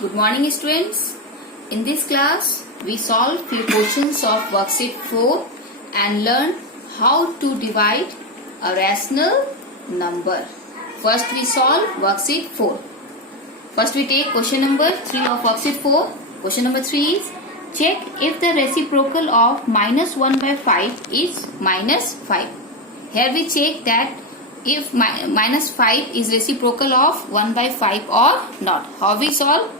Good morning students. In this class we solve few questions of worksheet 4 and learn how to divide a rational number. First we solve worksheet 4. First we take question number 3 of worksheet 4. Question number 3 is check if the reciprocal of minus 1 by 5 is minus 5. Here we check that if minus 5 is reciprocal of 1 by 5 or not. How we solve?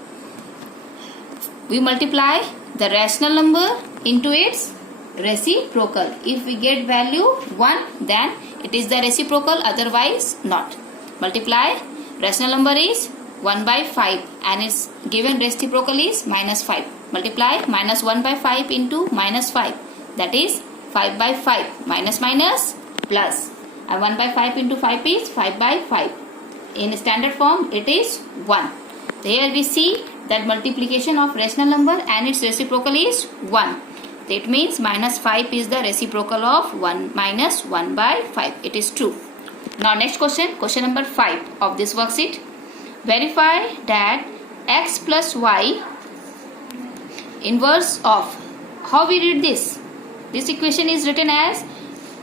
We multiply the rational number into its reciprocal. If we get value 1, then it is the reciprocal, otherwise not. Multiply, rational number is 1 by 5 and its given reciprocal is minus 5. Multiply minus 1 by 5 into minus 5, that is 5 by 5. Minus minus plus, and 1 by 5 into 5 is 5 by 5. In standard form it is 1. Here we see that multiplication of rational number and its reciprocal is 1. That means minus 5 is the reciprocal of 1 minus 1 by 5. It is true. Now next question, question number 5 of this worksheet. Verify that x plus y inverse of, how we read this? This equation is written as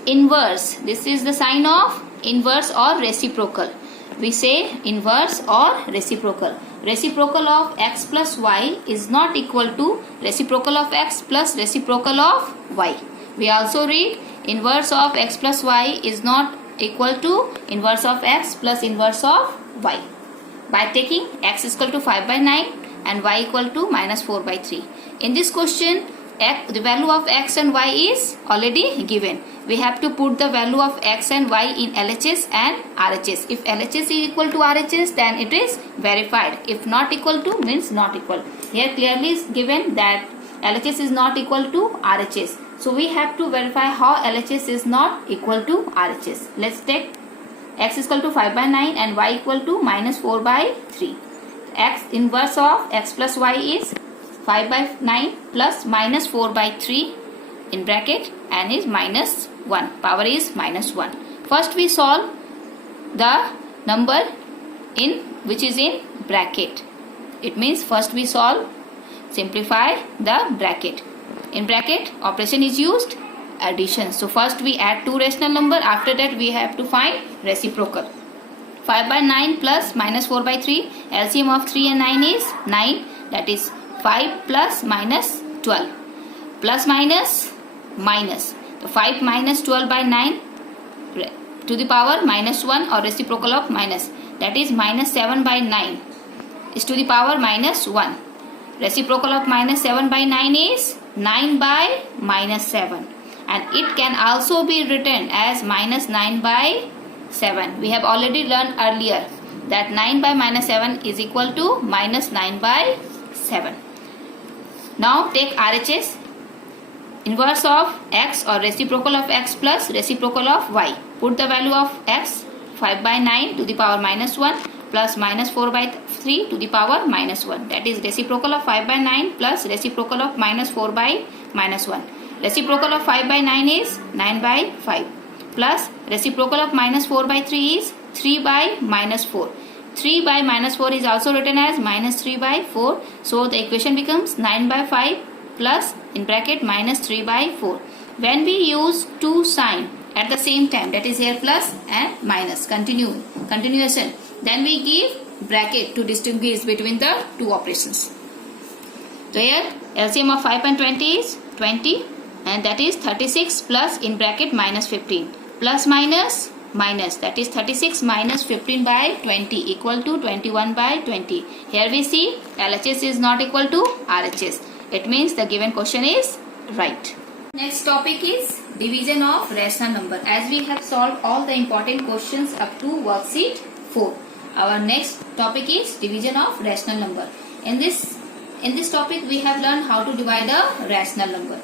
inverse. This is the sign of inverse or reciprocal. We say inverse or reciprocal. Reciprocal of x plus y is not equal to reciprocal of x plus reciprocal of y. We also read inverse of x plus y is not equal to inverse of x plus inverse of y. By taking x is equal to 5 by 9 and y equal to minus 4 by 3. In this question, the value of x and y is already given. We have to put the value of x and y in LHS and RHS. If LHS is equal to RHS, then it is verified. If not equal to, means not equal. Here clearly is given that LHS is not equal to RHS. So we have to verify how LHS is not equal to RHS. Let's take x is equal to 5 by 9 and y equal to minus 4 by 3. X inverse of x plus y is 5 by 9 plus minus 4 by 3 in bracket and is minus 1. Power is minus 1. First we solve the number in which is in bracket. It means first we solve, simplify the bracket. In bracket operation is used addition. So first we add two rational number. After that we have to find reciprocal. 5 by 9 plus minus 4 by 3. LCM of 3 and 9 is 9. That is 5 plus minus 12. Plus minus minus. So 5 minus 12 by 9 to the power minus 1 or reciprocal of minus. That is minus 7 by 9 is to the power minus 1. Reciprocal of minus 7 by 9 is 9 by minus 7. And it can also be written as minus 9 by 7. We have already learned earlier that 9 by minus 7 is equal to minus 9 by 7. Now take RHS. Inverse of x or reciprocal of x plus reciprocal of y. Put the value of x 5 by 9 to the power minus 1 plus minus 4 by 3 to the power minus 1. That is reciprocal of 5 by 9 plus reciprocal of minus 4 by minus 1. Reciprocal of 5 by 9 is 9 by 5 plus reciprocal of minus 4 by 3 is 3 by minus 4. 3 by minus 4 is also written as minus 3 by 4. So the equation becomes 9 by 5 plus in bracket minus 3 by 4. When we use two sign at the same time, that is here plus and minus, continuation, then we give bracket to distinguish between the two operations. So here LCM of 5 and 20 is 20 and that is 36 plus in bracket minus 15 plus minus minus, that is 36 minus 15 by 20 equal to 21 by 20. Here we see LHS is not equal to RHS. It means the given question is right. Next topic is division of rational number. As we have solved all the important questions up to worksheet 4. Our next topic is division of rational number. In this topic we have learned how to divide a rational number.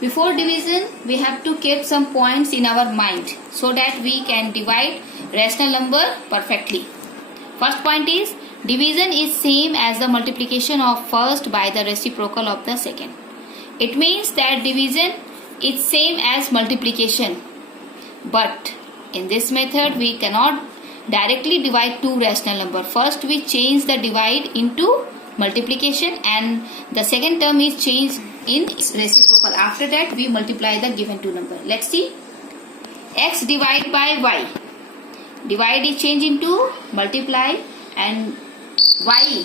Before division, we have to keep some points in our mind so that we can divide rational number perfectly. First point is division is same as the multiplication of first by the reciprocal of the second. It means that division is same as multiplication. But in this method we cannot directly divide two rational number. First we change the divide into multiplication and the second term is changed in reciprocal. After that we multiply the given two number. Let's see. X divided by y. Divide is changed into multiply and y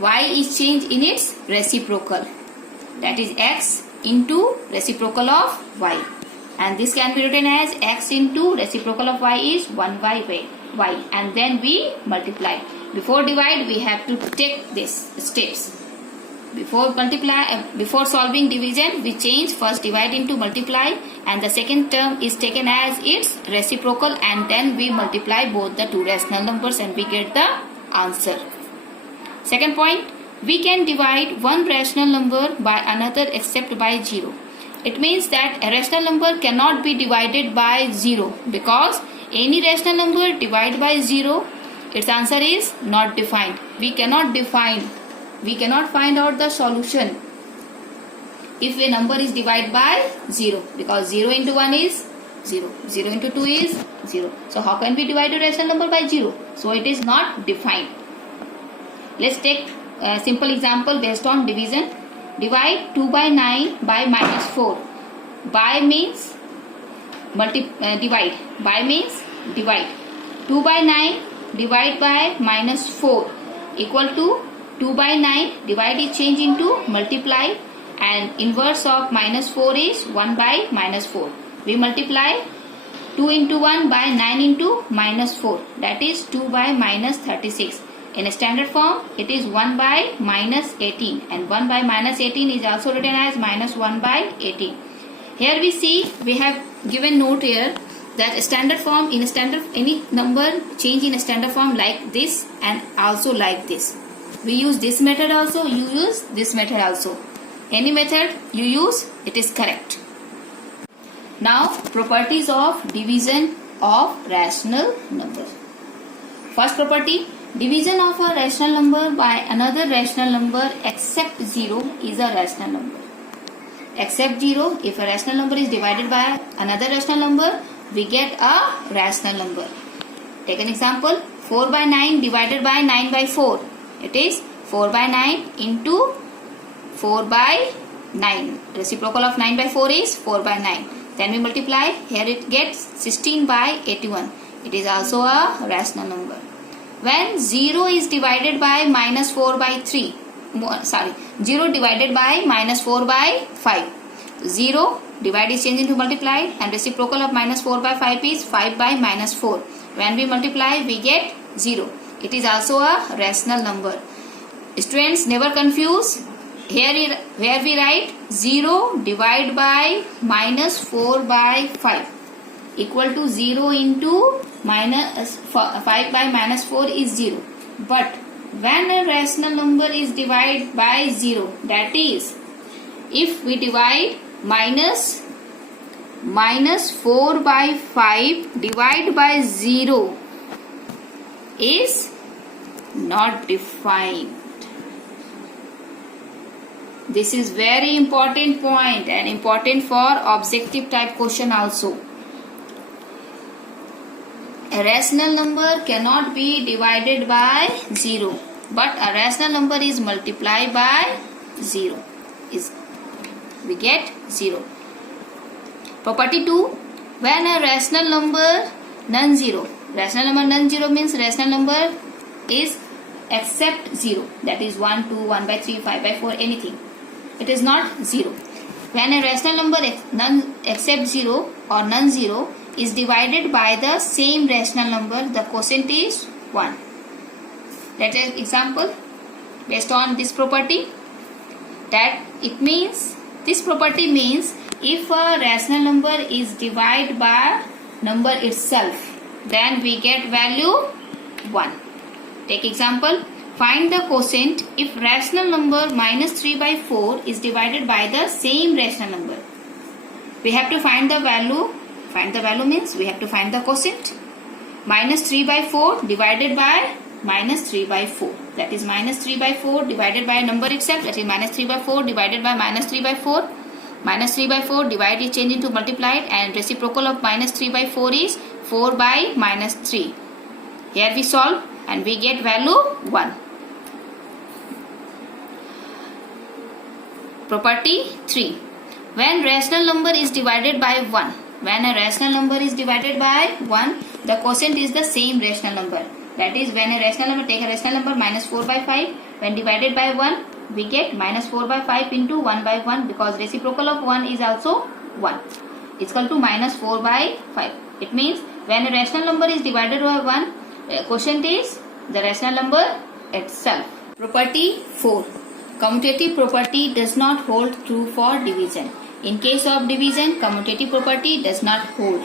is changed in its reciprocal. That is x into reciprocal of y. And this can be written as x into reciprocal of y is 1 by y. And then we multiply. Before divide we have to take this steps. Before solving division we change first divide into multiply and the second term is taken as its reciprocal and then we multiply both the two rational numbers and we get the answer. Second point, we can divide one rational number by another except by 0. It means that a rational number cannot be divided by 0 because any rational number divided by 0, its answer is not defined. We cannot find out the solution if a number is divided by 0 because 0 into 1 is 0, 0 into 2 is 0. So how can we divide a rational number by 0? So it is not defined. Let's take a simple example based on division. Divide 2 by 9 by minus 4. By means divide. By means divide. 2 by 9 divide by minus 4 equal to 2 by 9. Divide is changed into multiply and inverse of minus 4 is 1 by minus 4. We multiply 2 into 1 by 9 into minus 4. That is 2 by minus 36. In a standard form, it is 1 by minus 18 and 1 by minus 18 is also written as minus 1 by 18. Here we see we have given note here that standard form in a standard any number change in a standard form like this and also like this. We use this method also, you use this method also. Any method you use, it is correct. Now properties of division of rational number. First property, division of a rational number by another rational number except 0 is a rational number. Except 0, if a rational number is divided by another rational number, we get a rational number. Take an example, 4 by 9 divided by 9 by 4. It is 4 by 9 into 4 by 9. Reciprocal of 9 by 4 is 4 by 9. Then we multiply, here it gets 16 by 81. It is also a rational number. When 0 is divided by minus 4 by 3, 0 divided by minus 4 by 5. 0 divide is changed into multiply and reciprocal of minus 4 by 5 is 5 by minus 4. When we multiply we get 0. It is also a rational number. Students, never confuse. Here where we write 0 divided by minus 4 by 5 equal to 0 into minus 5 by minus 4 is 0. But when a rational number is divided by 0, that is if we divide minus 4 by 5 divided by 0 is not defined. This is very important point and important for objective type question also. A rational number cannot be divided by 0, but a rational number is multiplied by 0. We get 0. Property 2. When a rational number non-zero. Rational number non-zero means rational number is except 0. That is 1, 2, 1 by 3, 5 by 4, anything. It is not 0. When a rational number except 0 or non-zero is divided by the same rational number, the quotient is 1. That is example based on this property. That it means, this property means if a rational number is divided by number itself, then we get value 1. Take example, find the quotient if rational number minus 3 by 4 is divided by the same rational number. We have to find the value. Find the value means we have to find the quotient. Minus 3 by 4 divided by minus 3 by 4. That is minus 3 by 4 divided by a number itself. That is minus 3 by 4 divided by minus 3 by 4. Minus 3 by 4 divide is changed into multiplied and reciprocal of minus 3 by 4 is 4 by minus 3. Here we solve and we get value 1. Property 3. When rational number is divided by 1, when a rational number is divided by 1, the quotient is the same rational number. That is, when a rational number, take a rational number minus 4 by 5, when divided by 1, we get minus 4 by 5 into 1 by 1, because reciprocal of 1 is also 1. It's equal to minus 4 by 5. It means when a rational number is divided by 1, quotient is the rational number itself. Property 4. Commutative property does not hold true for division. In case of division, commutative property does not hold.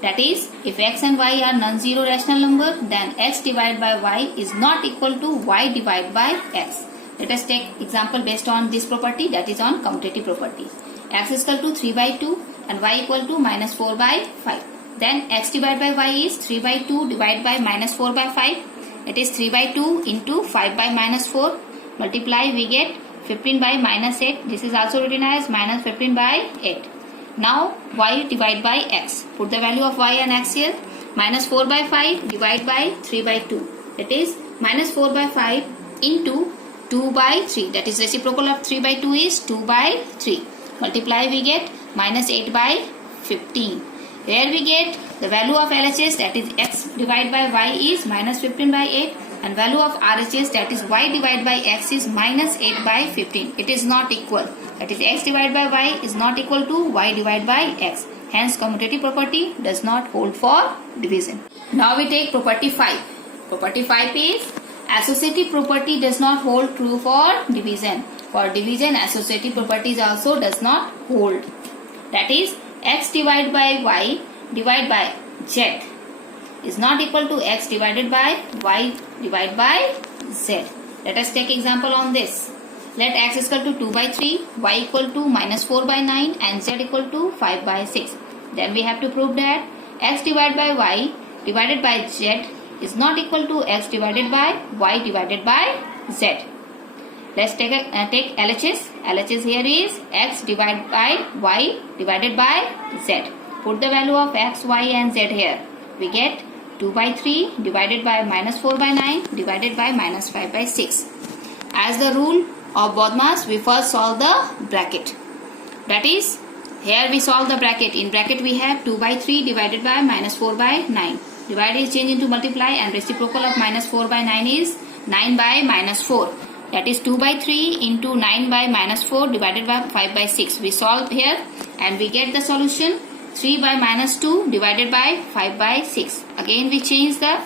That is, if x and y are non-zero rational number, then x divided by y is not equal to y divided by x. Let us take example based on this property, that is on commutative property. X is equal to 3 by 2 and y equal to minus 4 by 5. Then x divided by y is 3 by 2 divided by minus 4 by 5. It is 3 by 2 into 5 by minus 4. Multiply, we get 15 by minus 8. This is also written as minus 15 by 8. Now y divided by x. Put the value of y and x here. Minus 4 by 5 divided by 3 by 2. That is minus 4 by 5 into 2 by 3. That is reciprocal of 3 by 2 is 2 by 3. Multiply, we get minus 8 by 15. Here we get the value of LHS, that is x divided by y is minus 15 by 8, and value of RHS, that is y divided by x is minus 8 by 15. It is not equal. That is x divided by y is not equal to y divided by x. Hence commutative property does not hold for division. Now we take property 5. Property 5 is associative property does not hold true for division. For division, associative properties also does not hold. That is, x divided by y divided by z is not equal to x divided by y divided by z. Let us take example on this. Let x is equal to 2 by 3, y equal to minus 4 by 9 and z equal to 5 by 6. Then we have to prove that x divided by y divided by z is not equal to x divided by y divided by z. Let's take LHS. LHS here is x divided by y divided by z. Put the value of x, y and z here. We get 2 by 3 divided by minus 4 by 9 divided by minus 5 by 6. As the rule of BODMAS, we first solve the bracket. That is, here we solve the bracket. In bracket we have 2 by 3 divided by minus 4 by 9. Divide is changed into multiply, and reciprocal of minus 4 by 9 is 9 by minus 4. That is 2 by 3 into 9 by minus 4 divided by 5 by 6. We solve here and we get the solution 3 by minus 2 divided by 5 by 6. Again we change the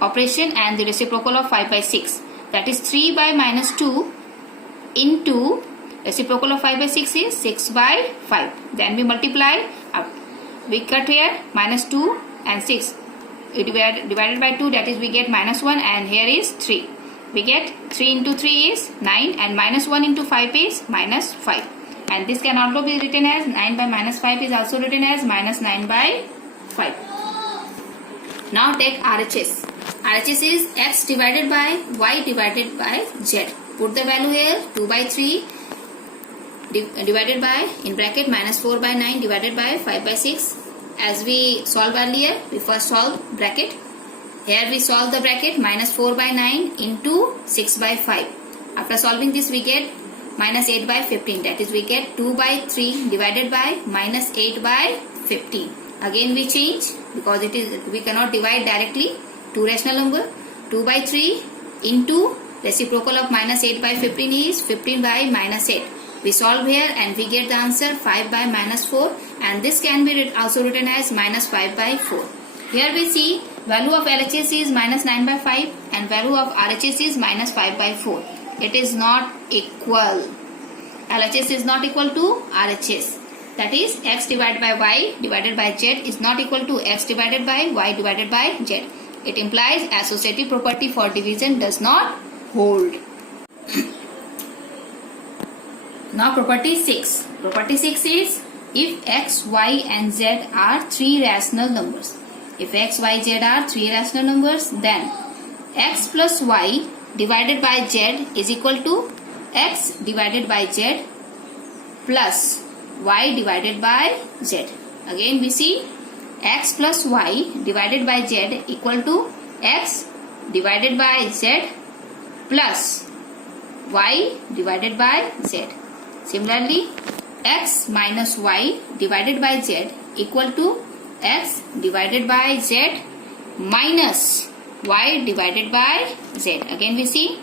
operation and the reciprocal of 5 by 6. That is 3 by minus 2 into reciprocal of 5 by 6 is 6 by 5. Then we multiply up. We cut here minus 2 and 6. Divided by 2, that is we get minus 1, and here is 3. We get 3 into 3 is 9 and minus 1 into 5 is minus 5. And this can also be written as 9 by minus 5 is also written as minus 9 by 5. Now take RHS. RHS is x divided by y divided by z. Put the value here 2 by 3 divided by in bracket minus 4 by 9 divided by 5 by 6. As we solved earlier, we first solve bracket. Here we solve the bracket minus 4 by 9 into 6 by 5. After solving this we get minus 8 by 15. That is we get 2 by 3 divided by minus 8 by 15. Again we change because it is we cannot divide directly two rational number. 2 by 3 into reciprocal of minus 8 by 15 is 15 by minus 8. We solve here and we get the answer 5 by minus 4, and this can be also written as minus 5 by 4. Here we see value of LHS is minus 9 by 5 and value of RHS is minus 5 by 4. It is not equal. LHS is not equal to RHS. That is x divided by y divided by z is not equal to x divided by y divided by z. It implies associative property for division does not hold. Now property 6. Property 6 is if x, y and z are three rational numbers. If x, y, z are three rational numbers, then x plus y divided by z is equal to x divided by z plus y divided by z. Again we see x plus y divided by z equal to x divided by z plus y divided by z. Similarly, x minus y divided by z equal to x divided by z minus y divided by z. Again we see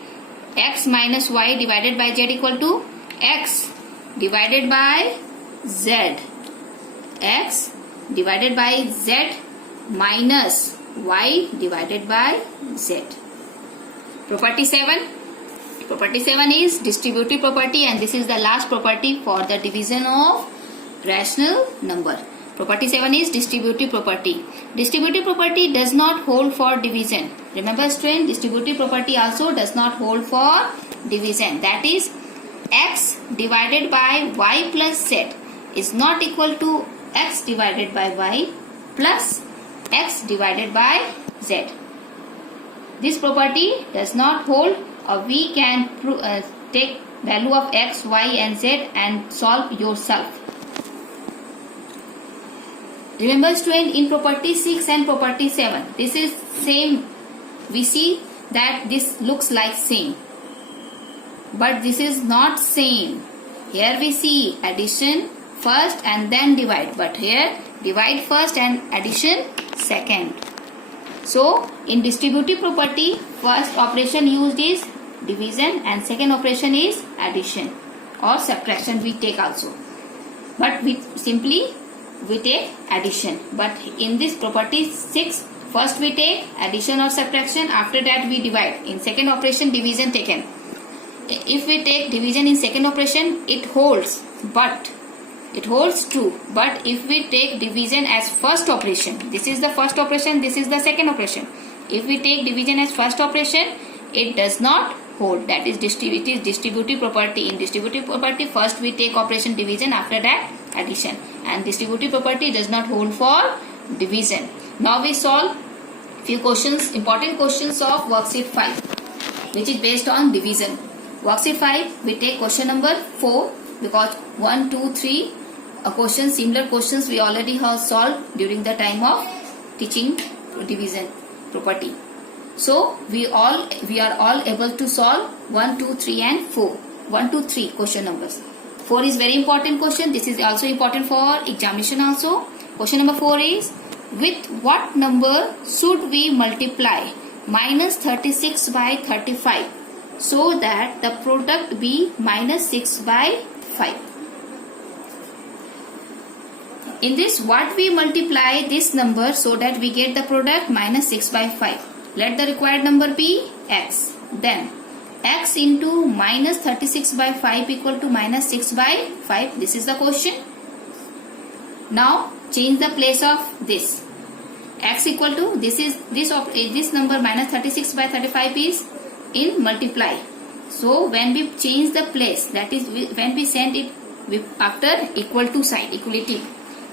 x minus y divided by z equal to x divided by z, x divided by z minus y divided by z. Property 7. Property 7 is distributive property, and this is the last property for the division of rational number. Property 7 is distributive property. Distributive property does not hold for division. Remember student, distributive property also does not hold for division. That is, x divided by y plus z is not equal to x divided by y plus x divided by z. This property does not hold, or we can take value of x, y and z and solve yourself. Remember student, in property 6 and property 7, this is same. We see that this looks like same, but this is not same. Here we see addition first and then divide, but here divide first and addition second. So in distributive property, first operation used is division and second operation is addition or subtraction we take also, but we take addition. But in this property 6, first we take addition or subtraction, after that we divide. In second operation, division taken. If we take division in second operation, it holds true. But if we take division as first operation, this is the first operation, this is the second operation. If we take division as first operation, it does not hold. That is distributive property. In distributive property, first we take operation division, after that addition, and distributive property does not hold for division. Now we solve few questions, important questions of worksheet 5, which is based on division. Worksheet 5, we take question number 4 because 1, 2, 3 questions, similar questions we already have solved during the time of teaching division property. So we are all able to solve 1, 2, 3 and 4. 1, 2, 3 question numbers. 4 is very important question. This is also important for examination also. Question number 4 is, with what number should we multiply minus 36 by 35 so that the product be minus 6 by 5? In this, what we multiply this number so that we get the product minus 6 by 5. Let the required number be x. Then x into minus 36 by 5 equal to minus 6 by 5. This is the question. Now change the place of this. X equal to this number minus 36 by 35 is in multiply. So when we change the place, that is when we send it after equal to sign, equality.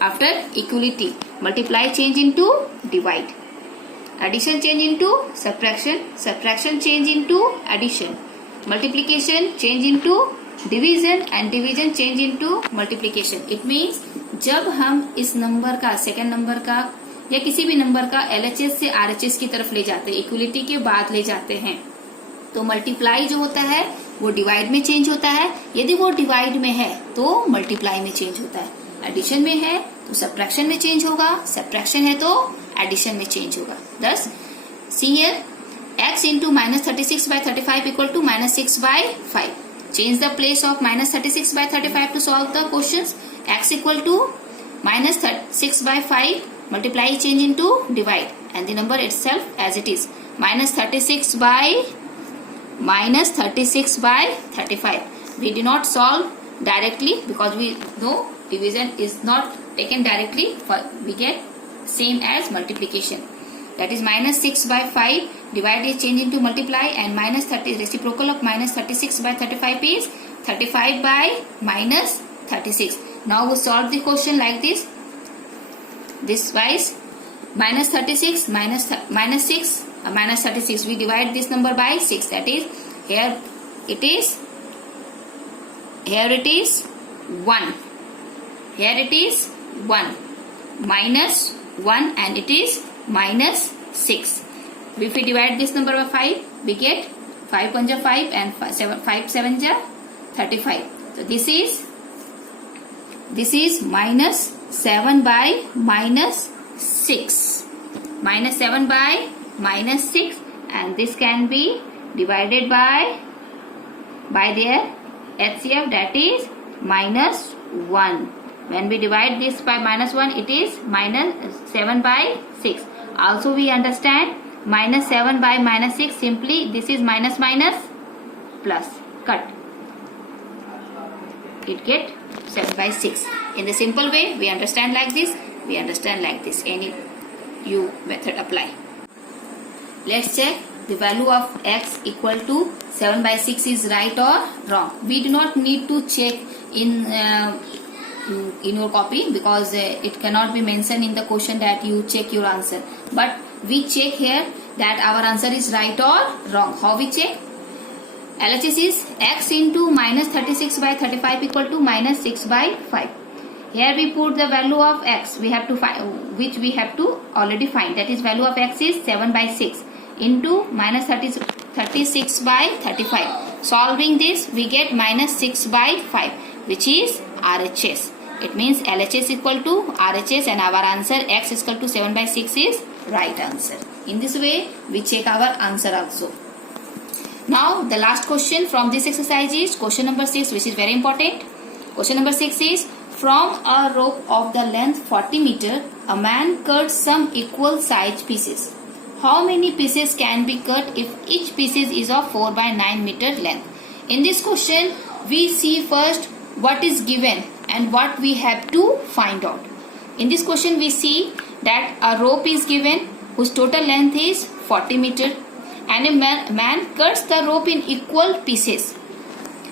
After equality, multiply change into divide. Addition change into subtraction, subtraction change into addition, multiplication change into division and division change into multiplication. It means जब हम इस number का, second number का या किसी भी number का LHS से RHS की तरफ ले जाते हैं, इक्वलिटी के बाद ले जाते हैं, तो मल्टीप्लाई जो होता है वो डिवाइड में चेंज होता है. यदि वो डिवाइड में है तो मल्टीप्लाई में चेंज होता है. एडिशन में है तो सब्ट्रैक्शन में चेंज होगा, सब्ट्रैक्शन है तो एडिशन में चेंज होगा. Thus, see here, x into minus 36 by 35 equal to minus 6 by 5. Change the place of minus 36 by 35 to solve the questions. X equal to minus 6 by 5, multiply change into divide, and the number itself as it is. Minus 36 by 35. We do not solve directly because we know division is not taken directly, but we get same as multiplication. That is minus 6 by 5, divide is change into multiply, and minus 30, reciprocal of minus 36 by 35 is 35 by minus 36. Now we solve the question like this. This wise, minus 36 minus 6 minus 36. We divide this number by 6. That is, here it is 1. Here it is 1 minus 1 and it is minus 6. If we divide this number by 5, we get 5 1 5 and 5 7 35. So this is minus 7 by minus 6. Minus 7 by minus 6, and this can be divided by their HCF, that is minus 1. When we divide this by minus 1, it is minus 7 by 6. Also we understand minus 7 by minus 6, simply this is minus minus plus, cut. It get 7 by 6. In the simple way, we understand like this, we understand like this. Any U method apply. Let's check the value of x equal to 7 by 6 is right or wrong. We do not need to check in your copy, because it cannot be mentioned in the question that you check your answer. But we check here that our answer is right or wrong. How we check? LHS is x into minus 36 by 35 equal to minus 6 by 5. Here we put the value of x we have to find, which we have to already find. That is, value of x is 7 by 6 into minus 36 by 35. Solving this, we get minus 6 by 5, which is RHS. It means LHS equal to RHS, and our answer x is equal to 7 by 6 is right answer. In this way, we check our answer also. Now, the last question from this exercise is question number 6, which is very important. Question number 6 is, from a rope of the length 40 meter, a man cut some equal size pieces. How many pieces can be cut if each piece is of 4 by 9 meter length? In this question, we see first what is given and what we have to find out. In this question, we see that a rope is given whose total length is 40 meter, and a man cuts the rope in equal pieces,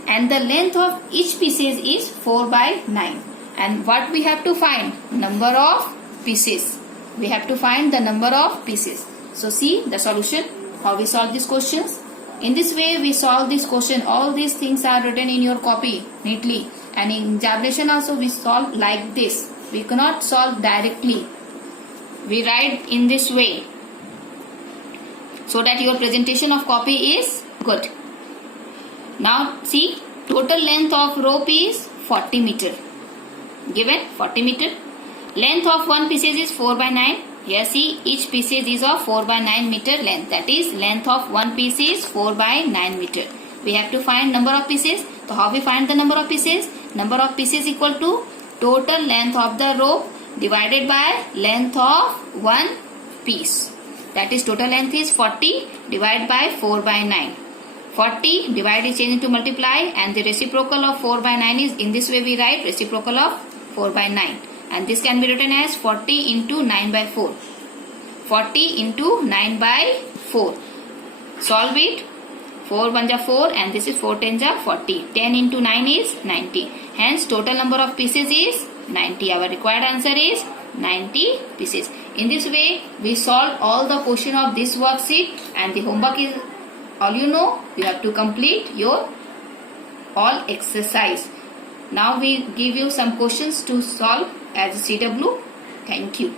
and the length of each pieces is 4 by 9. And what we have to find? Number of pieces. We have to find the number of pieces. So see the solution, how we solve these questions. In this way we solve this question. All these things are written in your copy neatly, and in examination also we solve like this. We cannot solve directly. We write in this way so that your presentation of copy is good. Now see, total length of rope is 40 meter. Given 40 meter. Length of one pieces is 4 by 9. Here see, each pieces is of 4 by 9 meter length. That is, length of one piece is 4 by 9 meter. We have to find number of pieces. So how we find the number of pieces? Number of pieces equal to total length of the rope divided by length of one piece. That is, total length is 40 divided by 4 by 9. 40 divide is changed into multiply, and the reciprocal of 4 by 9 is, in this way we write reciprocal of 4 by 9. And this can be written as 40 into 9 by 4. 40 into 9 by 4. Solve it. 4 1 ja 4, and this is 4 10 ja 40. 10 into 9 is 90. Hence total number of pieces is 90. Our required answer is 90 pieces. In this way we solve all the question of this worksheet, and the homework is all you know. You have to complete your all exercise. Now we give you some questions to solve as CW. Thank you.